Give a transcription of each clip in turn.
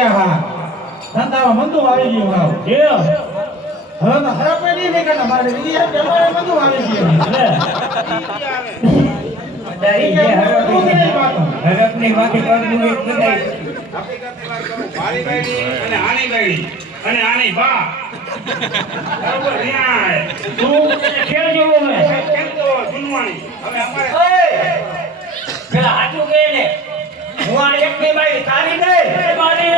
ગયા હા ધંધામાં મંદુ આવી ગયું હાવ એ હવે તો હરપે નહીં નીકળતા મારે બીજી યાર અમારે મંદુ આવી ગયું હરપની માથે કરવું એક બધાય મારી બાયડી અને આની બાયડી અને આની બા બરોબર ન્યાય તું ખેલ જેવો હે કેમ તો જુનવાણી હવે અમારે પેલા હાચું કહે ને હું આ એકની બાઈ તારી દે બારી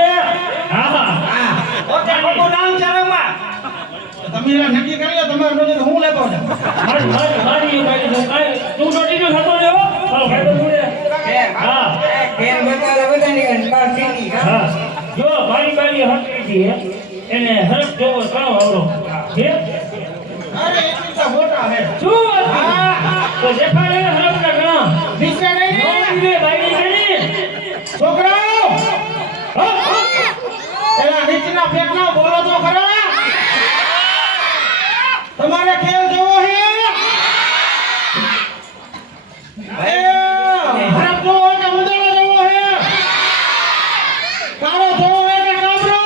હા હા ઓકે મોટું નામ છે રમા તમે એના નક્કી કરી લો તમારે નોંધ હું લેતો છું મારી બાઈ તું કાઈ તું તો દીધો થતો લેવો ચાલો ભાઈ તો જોડે હા કેમ બતાલા બધાની ગણ બાર સીધી હા જો મારી બાઈ હટકી છે એને હરક જોવો કરો આવરો છે અરે એટલી તો મોટા હે શું હા તો દેખાડે હરક ના કામ નીચે નહીં નોંધી બાઈ કરી છોકરાઓ એલા નીચેના પેટના બોલો તો ખરા તમારે ખેલ જોવો હે હરપ જોવો કે ઉંદરડો જોવો હે કાળો જોવો હે કે કાબરો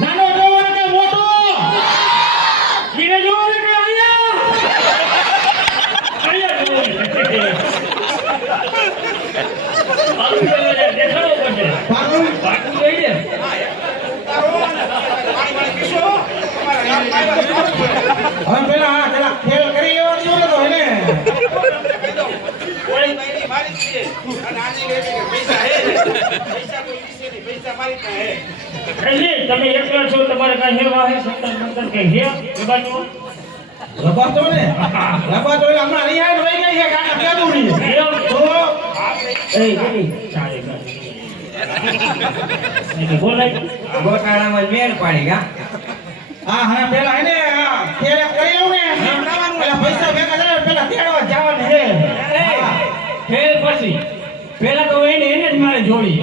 નાનો જોવો હે કે મોટો કીને જોવો ને કે અહીંયા જોવો દેખાડો પડશે પાકું બાકી લઈ દે હવે પેલા હા પેલા ખેલ કરી એવો દીવો ને તો એને ઓળી બાયડી મારી છે અને આની બાયડી પૈસા હે પૈસા કોઈ વિશે નહીં પૈસા મારી પાસે હે એટલે તમે એકલા છો તમારે કાંઈ હેવા હે સંતન મંતન કે હે એ બાજુ લબાતો ને લબાતો એટલે હમણાં નહીં આવે વહી ગઈ છે કાકા કેદુડી તો એ ગઈ ચાલે ગઈ બોલાય ગોટાળામાં મેળ પાડી ગા હા હા પેલા એને ખેલ કરી આવું ને પેલા પૈસા ભેગા થાય પેલા તેડવા જવાનું હે ફેર પછી પેલા તો એને જ મારે જોડી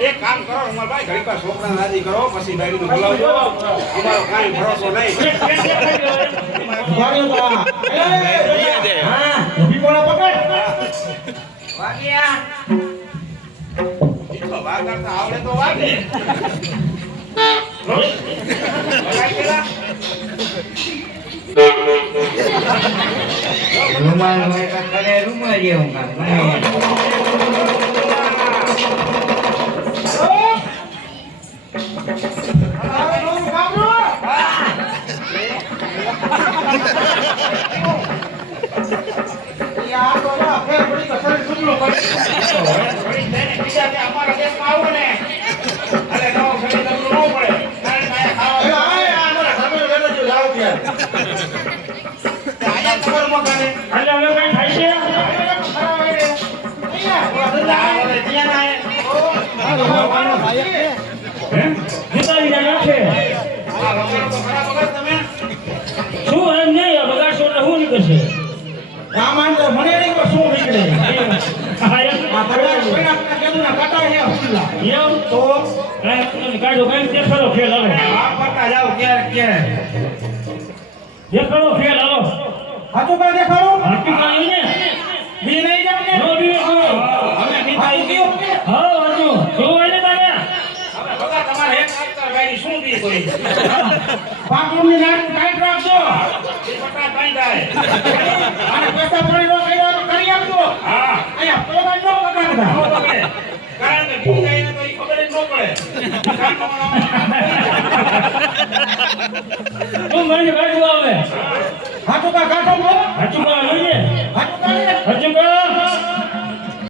એક કામ કરો રમા ભાઈ ઘડી પર છોકરાને રાજી કરો પછી બાયડીને બોલાવજો અમારો કાંઈ ભરોસો નહીં વાગ્યો તો હા ઊભી કોણા પકડ વાગ્યા ઈ તો વાર કરતા આવડે તો વાગે વગાઈ પેલા રૂમાલ હોય તો કરે રૂમાલ જેવું કામ ઘડી થઈને બીજા કે અમારા દેશમાં આવો ને અરે નવો ઘડી તમને ન પડે કારણ કે આયા ખબર મકાને એટલે હવે કઈ થાય છે જીતાવી નાખે શું એમ નહીં બગાડશો એટલે શું નીકળશે સામાન તો મને નહીં કે શું નીકળે હા એમ આ ભગવાન કોઈના કેદુના કટા હે હુલા એમ તો કાંઈ કાઢો કાંઈ દેખાડો ફેલ આવે આ પડતા જાવ ક્યારે દેખાડો ફેલ આવો હાચું કઈ દેખાડો હાકી કાંઈ ને બી નહીં જાવ ને નો બી નો હવે નીકળી ગયો હા વાંચો જોવાય ને તારે હવે બગા તમારે એક કાકર ગાડી શું દી કોઈ પાકુની નાક ટાઈટ રાખજો એ પટા કાઈ જાય અને પૈસા પડી નો કર્યો તો કરી આપજો હા અહીંયા પેલા નો બગાડતા નો બગે કારણ કે બીજા એને તો ઈ ખબર જ ન પડે તું મને કાઢવા આવે હાચું કા કાઢો